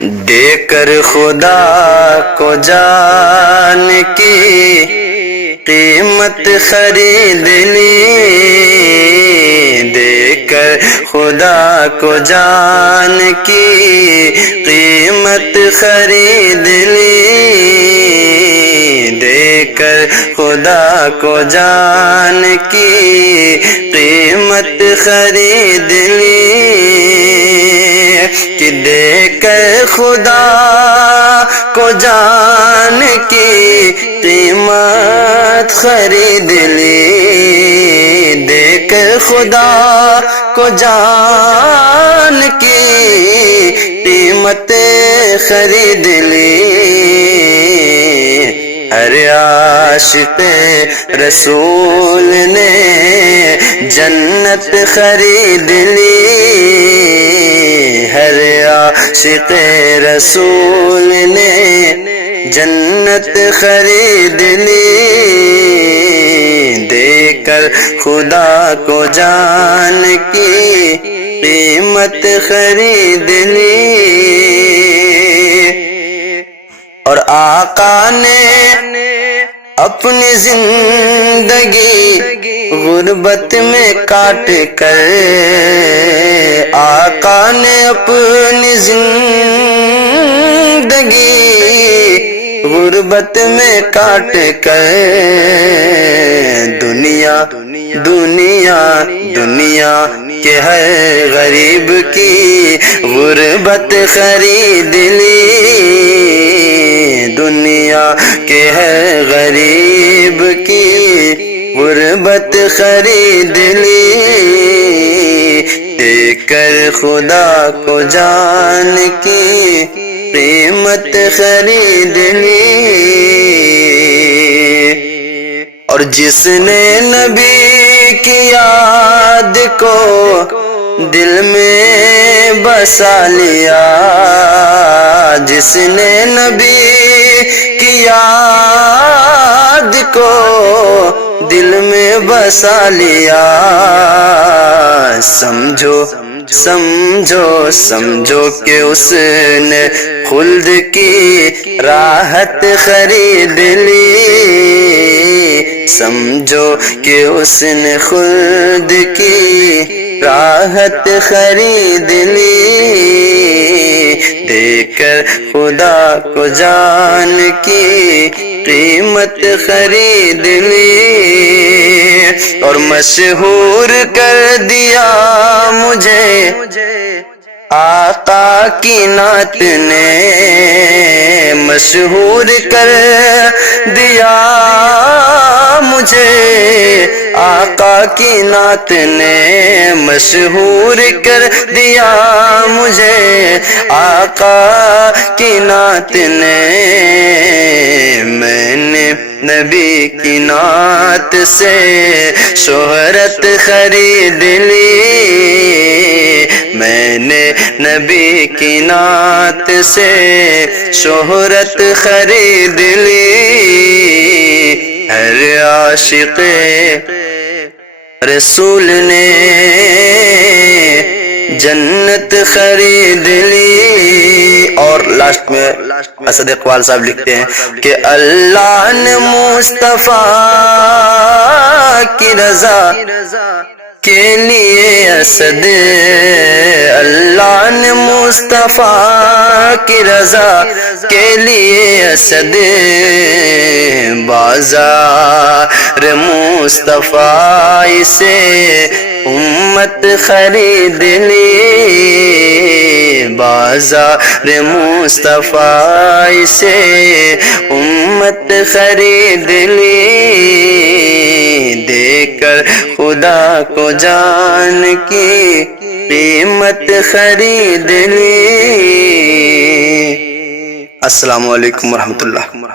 دے کر خدا کو جان کی قیمت خرید لی، دے کر خدا کو جان کی قیمت خرید لی، دے کر خدا کو جان کی قیمت خرید لی، کہ دے کر خدا کو جان کی قیمت خرید لی، دے کر خدا کو جان کی قیمت خرید لی، ہر عاشق رسول نے جنت خرید لی، ہر عاشق رسول نے جنت خرید لی، دے کر خدا کو جان کی قیمت خرید لی۔ اور آقا نے اپنی زندگی غربت میں کاٹ کر، آقا نے اپنی زندگی غربت میں کاٹ کر، دنیا کہ ہر غریب کی غربت خرید لی، دنیا کے ہر غریب کی غربت خرید لی، دے کر خدا کو جان کی قیمت خرید لی۔ اور جس نے نبی کی یاد کو دل میں بسا لیا، جس نے نبی کی یاد کو دل میں بسا لیا، سمجھو کہ اس نے خلد کی راحت خرید لی، سمجھو کہ اس نے خلد کی راحت خرید لی، دے کر خدا کو جان کی قیمت خرید لی۔ اور مشہور کر دیا مجھے آقا کی نعت نے، مشہور کر دیا مجھے آقا کی نعت نے، مشہور کر دیا مجھے آقا کی نعت نے، میں نے نبی کی نعت سے شہرت خرید لی، میں نے نبی کی نعت سے شہرت خرید لی، ہر عاشق رسول نے جنت خرید لی۔ اور لاسٹ میں اسد اقبال صاحب لکھتے ہیں کہ اللہ نے مصطفیٰ کی رضا کے لیے اسد، اللہ نے مصطفیٰ کی رضا کے لیے اسد، بازار مصطفیٰ سے امت خرید لی، بازار مصطفیٰ سے امت خرید لی، دے کر خدا کو جان کی قیمت خرید لی۔ السلام علیکم ورحمۃ اللہ۔